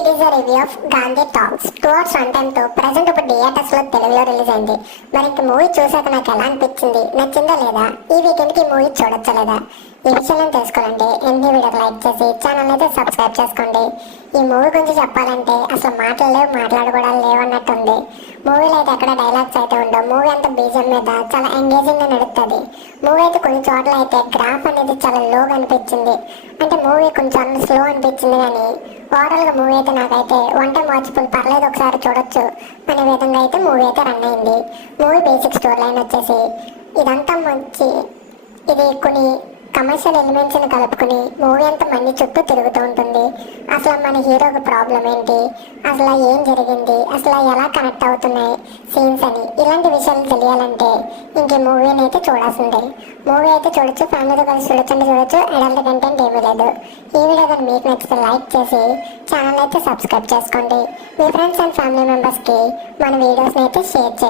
It is a review of Gandhi talks 2 hours run time తో present ఇప్పుడు theatres లో తెలుగులో రిలీజ్ అయింది. మరి ఇంక మూవీ చూసాక నాకు ఎలా అనిపించింది, నచ్చిందా లేదా, ఈ వీకెండ్ కి మూవీ చూడొచ్చా లేదా, ఈ విషయాలను తెలుసుకోవాలంటే ఎన్ని వీడియోకి లైక్ చేసి ఛానల్ అయితే సబ్స్క్రైబ్ చేసుకోండి. ఈ మూవీ గురించి చెప్పాలంటే అసలు మాటలు లేవు, మాట్లాడుకోవడాలు లేవు అన్నట్టుంది. మూవీలో అయితే ఎక్కడ డైలాగ్స్ అయితే ఉండవు. మూవీ అంతా బీజం మీద చాలా ఎంగేజింగ్ గా నడుస్తుంది. మూవీ అయితే కొన్ని చోట్ల అయితే గ్రాఫ్ అనేది చాలా లోగా అనిపించింది. అంటే మూవీ కొంచెం స్లో అనిపించింది, కానీ ఓవరాల్ గా మూవీ అయితే నాకైతే వన్ టైం వాచబుల్, పర్లేదు ఒకసారి చూడొచ్చు అనే విధంగా అయితే మూవీ అయితే రన్ అయింది. మూవీ బేసిక్ స్టోరీ లైన్ వచ్చేసి ఇదంతా మంచి, ఇది కొన్ని కమర్షియల్ ఎలిమెంట్స్ ని కలుపుకుని మూవీ అంతా మళ్ళీ చుట్టూ తిరుగుతూ ఉంటుంది. అసలు మన హీరోకి ప్రాబ్లం ఏంటి, అసలు ఏం జరిగింది, అసలు ఎలా కనెక్ట్ అవుతున్నాయి సీన్స్ అని, ఇలాంటి విషయాలు తెలియాలంటే ఇంక మూవీని అయితే చూడాల్సిందే. మూవీ అయితే చూడొచ్చు, ఫ్యామిలీతో కలిసి చూడొచ్చు. అడల్ట్ కంటెంట్ ఏమీ లేదు. ఈ వీడియో కానీ మీకు నచ్చితే లైక్ చేసి ఛానల్ అయితే సబ్స్క్రైబ్ చేసుకోండి. మీ ఫ్రెండ్స్ అండ్ ఫ్యామిలీ మెంబర్స్కి మన వీడియోస్ని అయితే షేర్ చేయండి.